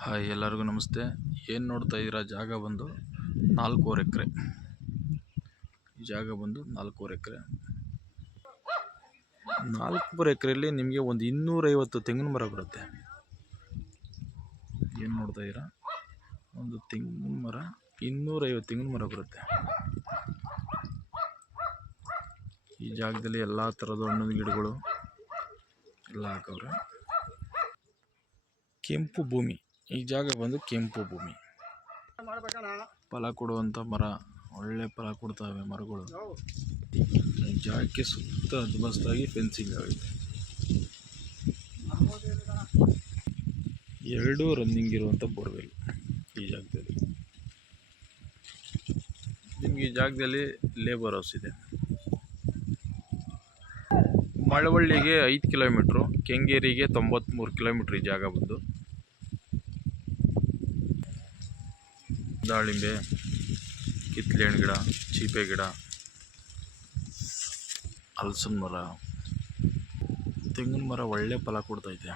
Hi ಎಲ್ಲರಿಗೂ ನಮಸ್ತೆ. ಏನು ನೋಡ್ತಾ ಇದ್ದೀರಾ, ಜಾಗ ಬಂದು 4.5 ಎಕರೆ. ಈ ಜಾಗ ಬಂದು 4.5 ಎಕರೆ. 4.5 ಎಕರೆಯಲ್ಲಿ ನಿಮಗೆ ಒಂದು 250 ತೆಂಗಿನ ಮರ ಬರುತ್ತೆ. ಏನು ನೋಡ್ತಾ ಇದ್ದೀರಾ, ಒಂದು ತೆಂಗಿನ ಮರ 250 ತೆಂಗಿನ ಮರ ಬರುತ್ತೆ. ಈ ಜಾಗದಲ್ಲಿ ಎಲ್ಲ ಥರದ ಹಣ್ಣಿನ ಗಿಡಗಳು ಎಲ್ಲ ಹಾಕವ್ರೆ. ಕೆಂಪು ಭೂಮಿ. ಈ ಜಾಗ ಬಂದು ಕೆಂಪು ಭೂಮಿ, ಫಲ ಕೊಡುವಂಥ ಮರ, ಒಳ್ಳೆ ಫಲ ಕೊಡ್ತವೆ ಮರಗಳು. ಈ ಜಾಗಕ್ಕೆ ಸುತ್ತ ಅದ್ಭುತವಾಗಿ ಫೆನ್ಸಿಂಗ್ ಆಗುತ್ತೆ. 2 ರನ್ನಿಂಗ್ ಇರುವಂಥ ಬೋರ್ವೆಲ್ ಈ ಜಾಗದಲ್ಲಿ. ನಿಮಗೆ ಈ ಜಾಗದಲ್ಲಿ ಲೇಬರ್ ಹೌಸ್ ಇದೆ. ಮಳವಳ್ಳಿಗೆ 5 ಕಿಲೋಮೀಟ್ರು, ಕೆಂಗೇರಿಗೆ 93 ಕಿಲೋಮೀಟ್ರ್. ಈ ಜಾಗ ಬಂದು ದಾಳಿಂಬೆ, ಕಿತ್ತಳೆ ಹಣ್ಣು ಗಿಡ, ಚೀಪೆ ಗಿಡ, ಹಲಸಿನ ಮರ, ತೆಂಗಿನ ಮರ ಒಳ್ಳೆ ಫಲ ಕೊಡ್ತೈತೆ.